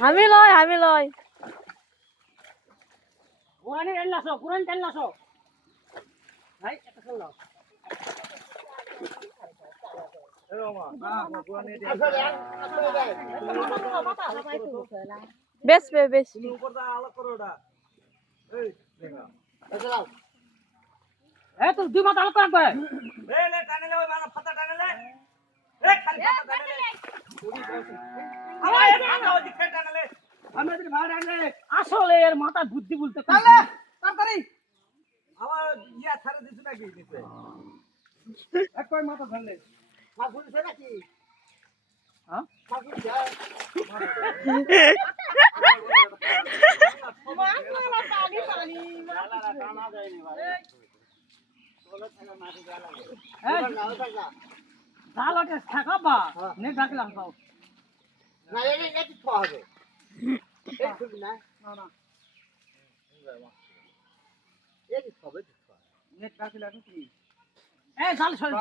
আমি লয় Kurangin el lasso, kurangin el lasso. Hai, এটা খেলো। বেশ বেশ এ তুই দুই মাথা আলাদা রাখবে। আসলে এর মাথা বুদ্ধি বলতে তাড়াতাড়ি আমার ইয়া ছাড়ে দিছ নাকি দিতে এক কয় মাথা ধরলে মাগুর আছে নাকি হ্যাঁ মাগুর যা মাছলা পানি পানি টানা যায়নি ভাই তোলে থাকা মাটি যা লাগে এই না থাকা জালটা থাকাবা নে ডাকলাম পাও না এটি খাওয়া হবে এই খুবই না না এটি খাবে নেট ডাকলাম কি এই জাল জাল